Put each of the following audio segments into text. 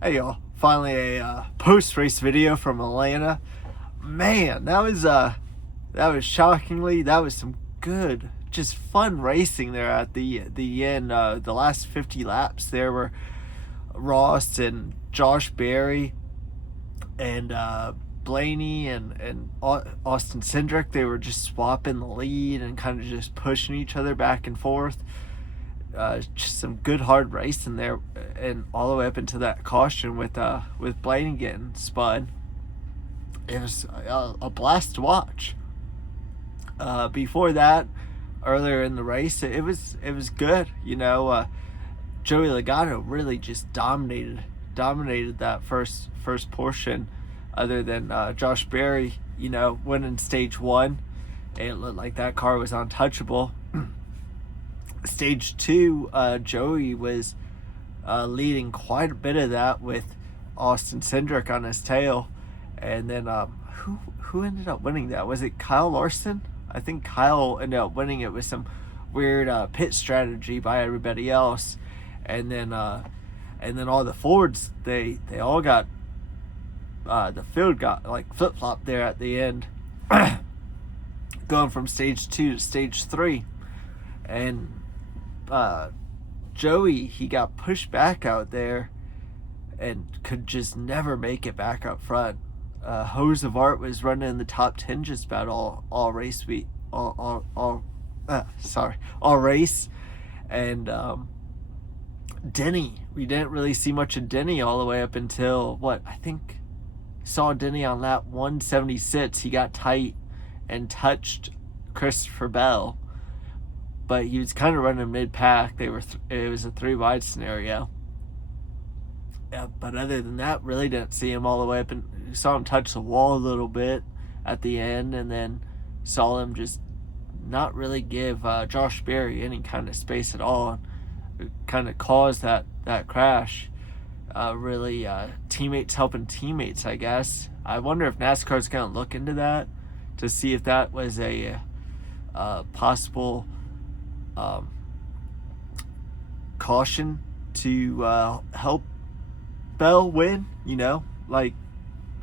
Hey y'all, finally a post-race video from Atlanta. Man, that was shockingly, that was some good, just fun racing there at the end. The last 50 laps there were Ross and Josh Berry and Blaney and Austin Cindric. They were just swapping the lead and kind of just pushing each other back and forth. Just some good hard racing there, and all the way up into that caution with Blaney getting spun. It was a blast to watch. Before that, earlier in the race, it was good. Joey Logano really just dominated that first portion. Other than Josh Berry, winning stage one, it looked like that car was untouchable. Stage two, Joey was leading quite a bit of that with Austin Cindric on his tail, and then who ended up winning that? Was it Kyle Larson? I think Kyle ended up winning it with some weird pit strategy by everybody else, and then all the Fords they all got the field got like flip flopped there at the end, going from stage two to stage three, and Joey, he got pushed back out there and could just never make it back up front. Hose of Art was running in the top 10 just about all race week, all race, and Denny, we didn't really see much of Denny all the way up until I think saw Denny on lap 176. He got tight and touched Christopher Bell, but he was kind of running mid-pack. It was a 3 wide scenario. Yeah, but other than that, really didn't see him all the way up, and saw him touch the wall a little bit at the end, and then saw him just not really give Josh Berry any kind of space at all. It kind of caused that crash. Really, teammates helping teammates, I guess. I wonder if NASCAR's going to look into that to see if that was a possible caution to help Bell win, like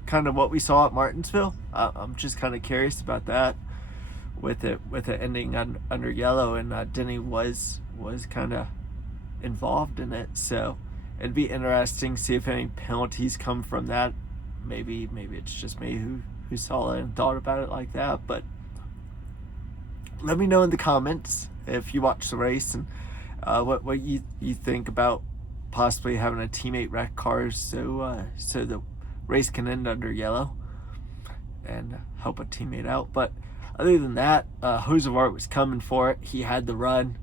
kind of what we saw at Martinsville. I'm just kind of curious about that with it ending under yellow, and Denny was kind of involved in it, so it'd be interesting to see if any penalties come from that. Maybe it's just me who saw it and thought about it like that, but let me know in the comments if you watch the race and what you think about possibly having a teammate wreck cars so the race can end under yellow and help a teammate out. But other than that, Hose of Art was coming for it. He had the run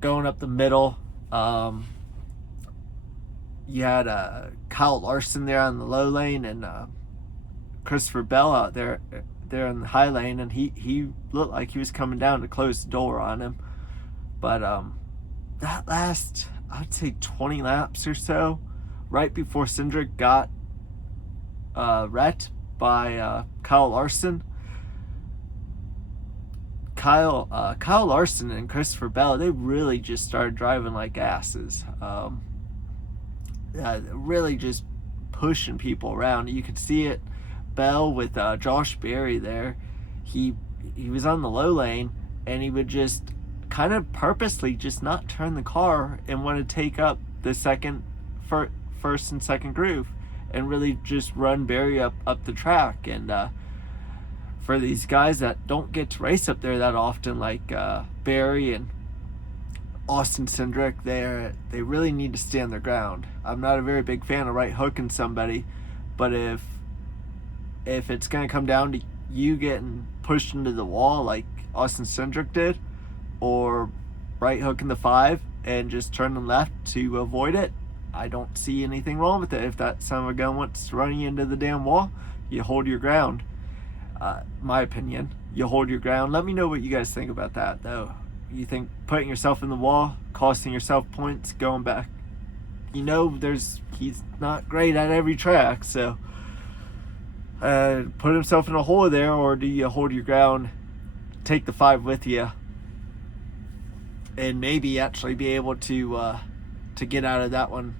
going up the middle. You had Kyle Larson there on the low lane, and Christopher Bell out there in the high lane, and he looked like he was coming down to close the door on him. But that last, I'd say 20 laps or so, right before Cindric got wrecked by Kyle Larson, Kyle Larson and Christopher Bell, they really just started driving like asses. Really just pushing people around. You could see it. Bell with Josh Berry there, he was on the low lane, and he would just kind of purposely just not turn the car and want to take up the first and second groove and really just run Berry up the track. And for these guys that don't get to race up there that often, like Berry and Austin Cindric, they really need to stand their ground. I'm not a very big fan of right hooking somebody, but if it's going to come down to you getting pushed into the wall like Austin Cindric did, or right hooking the 5 and just turning left to avoid it, I don't see anything wrong with it. If that son of a gun wants to run you into the damn wall, you hold your ground. My opinion, you hold your ground. Let me know what you guys think about that, though. You think putting yourself in the wall, costing yourself points, going back? He's not great at every track, so put himself in a hole there, or do you hold your ground, take the 5 with you, and maybe actually be able to get out of that one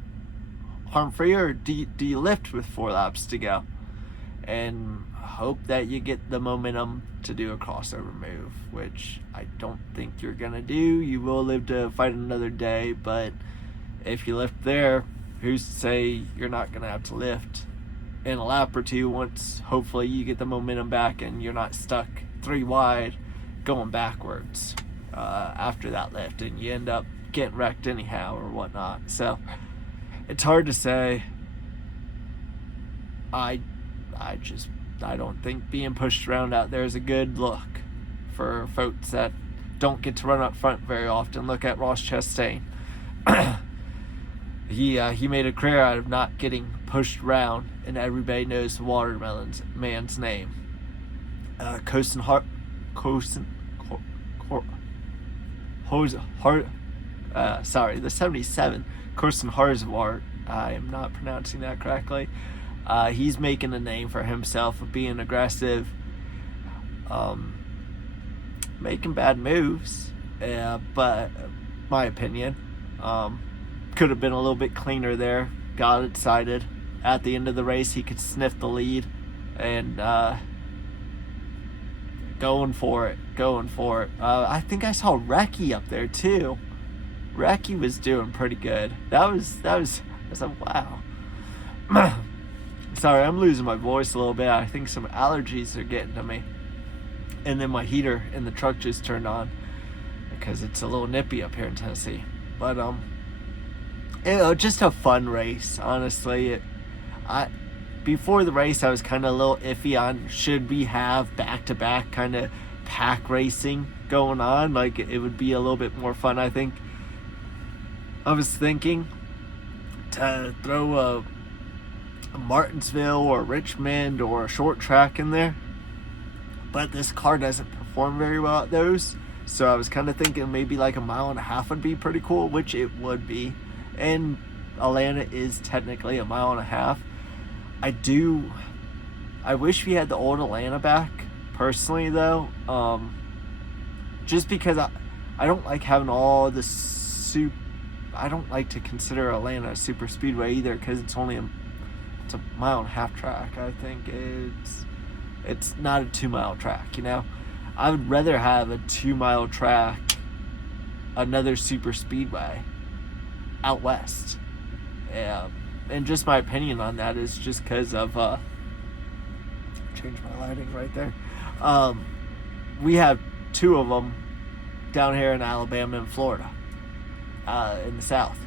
harm free, or do you lift with 4 laps to go and hope that you get the momentum to do a crossover move, which I don't think you're gonna do. You will live to fight another day, but if you lift there, who's to say you're not gonna have to lift in a lap or two once hopefully you get the momentum back and you're not stuck 3 wide going backwards after that lift, and you end up getting wrecked anyhow or whatnot. So it's hard to say. I don't think being pushed around out there is a good look for folks that don't get to run up front very often. Look at Ross Chastain. He made a career out of not getting pushed around, and everybody knows the watermelon man's name. The 77, Corson Harzwart. I am not pronouncing that correctly. He's making a name for himself of being aggressive, making bad moves. But my opinion, could have been a little bit cleaner there. Got excited at the end of the race. He could sniff the lead and going for it. I think I saw Recky up there too. Recky was doing pretty good. That was wow. Sorry, I'm losing my voice a little bit. I think some allergies are getting to me. And then my heater in the truck just turned on because it's a little nippy up here in Tennessee. But just a fun race, honestly. Before the race, I was kind of a little iffy on should we have back-to-back kind of pack racing going on. Like, it would be a little bit more fun, I think. I was thinking to throw a Martinsville or Richmond or a short track in there, but this car doesn't perform very well at those, so I was kind of thinking maybe like a 1.5 miles would be pretty cool, which it would be, and Atlanta is technically a 1.5 miles. I wish we had the old Atlanta back, personally, though, just because I don't like having all the I don't like to consider Atlanta a super speedway either, because it's only it's a 1.5 mile track. I think it's not a 2 mile track, you know. I would rather have a 2 mile track, another super speedway out west. Yeah, and just my opinion on that is just because of change my lighting right there. We have 2 of them down here in Alabama and Florida, in the South.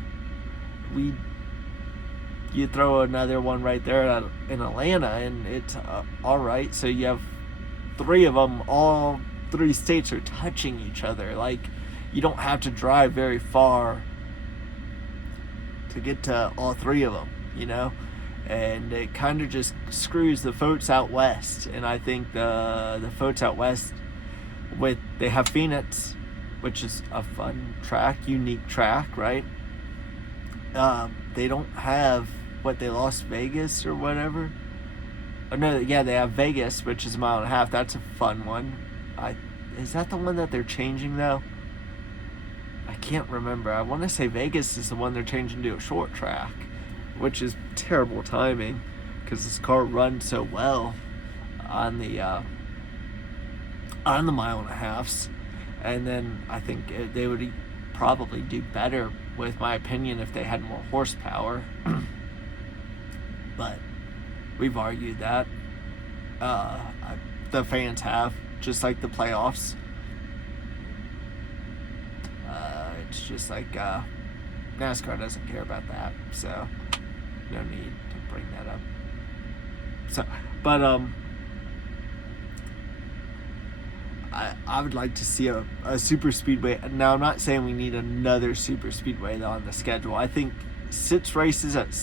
You throw another one right there in Atlanta, and it's all right. So you have 3 of them. All 3 states are touching each other. Like, you don't have to drive very far to get to all 3 of them, you know. And it kind of just screws the folks out west. And I think the folks out west, they have Phoenix, which is a fun track, unique track, right? They don't have they lost Vegas or whatever. Oh, no, yeah, they have Vegas, which is a 1.5 miles. That's a fun one. Is that the one that they're changing though? I can't remember. I want to say Vegas is the one they're changing to a short track, which is terrible timing because this car runs so well on the 1.5 miles. And then I think they would probably do better, with my opinion, if they had more horsepower. But we've argued that. The fans have, just like the playoffs. It's just like NASCAR doesn't care about that, so no need to bring that up. So, but I would like to see a super speedway. Now, I'm not saying we need another super speedway though on the schedule. I think 6 races at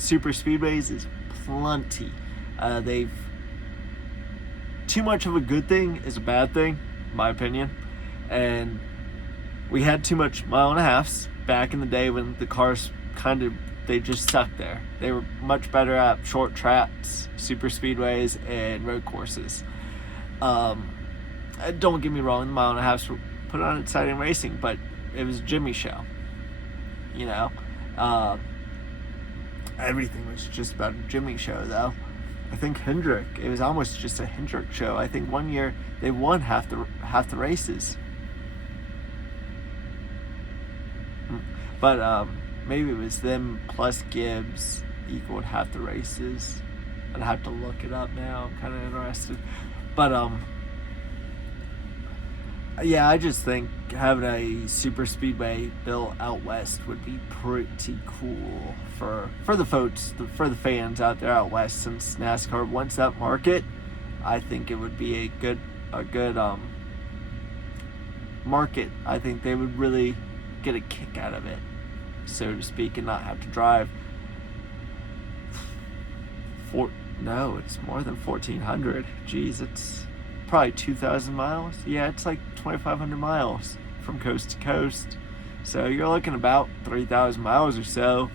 super speedways is plenty. Too much of a good thing is a bad thing, in my opinion. And we had too much 1.5 miles back in the day when the cars they just stuck there. They were much better at short tracks, super speedways, and road courses. Don't get me wrong, the 1.5 miles were put on exciting racing, but it was a Jimmy show, you know. everything was just about a Jimmy show, though. I think Hendrick, it was almost just a Hendrick show. I think one year they won half the races. But maybe it was them plus Gibbs equaled half the races. I'd have to look it up now. I'm kind of interested. But yeah, I just think having a super speedway built out west would be pretty cool for the folks, for the fans out there out west. Since NASCAR wants that market, I think it would be a good market. I think they would really get a kick out of it, so to speak, and not have to drive. No, it's more than 1,400. Geez, it's probably 2,000 miles. Yeah, it's like 2,500 miles from coast to coast. So you're looking about 3,000 miles or so.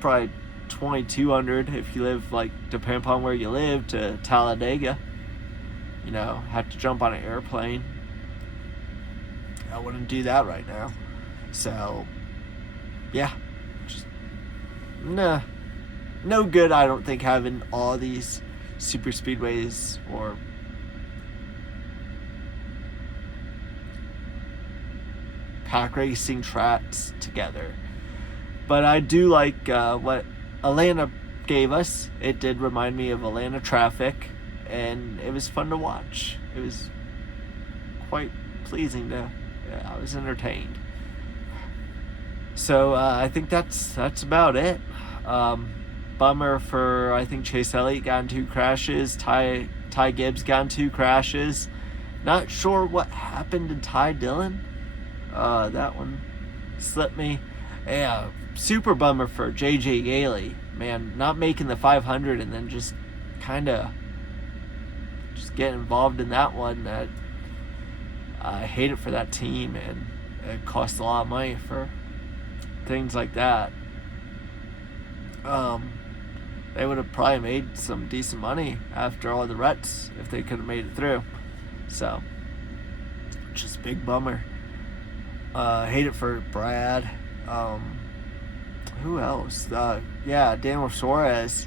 Probably 2,200 if you live, like, depending upon where you live, to Talladega. You know, have to jump on an airplane. I wouldn't do that right now. So, yeah. Just, nah. No good, I don't think, having all these super speedways or pack racing tracks together. But I do like what Atlanta gave us. It did remind me of Atlanta traffic, and it was fun to watch. It was quite pleasing to, I was entertained. So I think that's about it. Bummer for, I think, Chase Elliott got in 2 crashes. Ty Gibbs got in 2 crashes. Not sure what happened to Ty Dillon. That one slipped me. Yeah, super bummer for JJ Yaley. Man, not making the 500 and then just kind of just getting involved in that one. I hate it for that team, and it costs a lot of money for things like that. They would have probably made some decent money after all the ruts if they could have made it through. So, just big bummer. Hate it for Brad. Who else? Yeah, Daniel Suarez.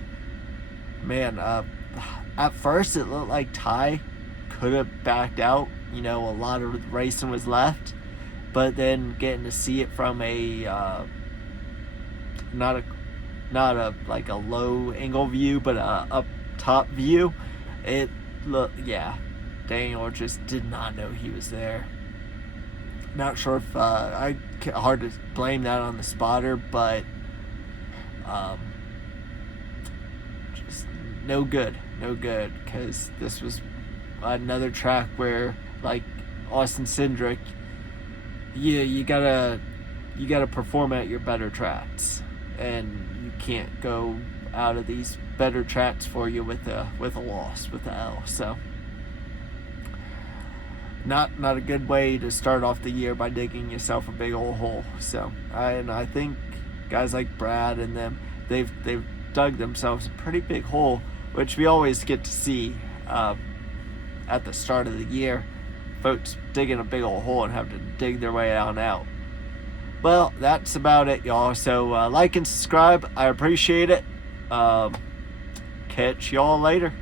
Man, at first it looked like Ty could have backed out. You know, a lot of racing was left. But then getting to see it from a not a like a low angle view, but a up top view, it looked, yeah, Daniel just did not know he was there. Not sure if hard to blame that on the spotter, but just no good, because this was another track where, like Austin Cindric, you gotta perform at your better tracks, and you can't go out of these better tracks for you with a loss, with a L. So not a good way to start off the year by digging yourself a big old hole. So I think guys like Brad and them, they've dug themselves a pretty big hole, which we always get to see at the start of the year. Folks digging a big old hole and have to dig their way on out. Well, that's about it, y'all. So like and subscribe. I appreciate it. Catch y'all later.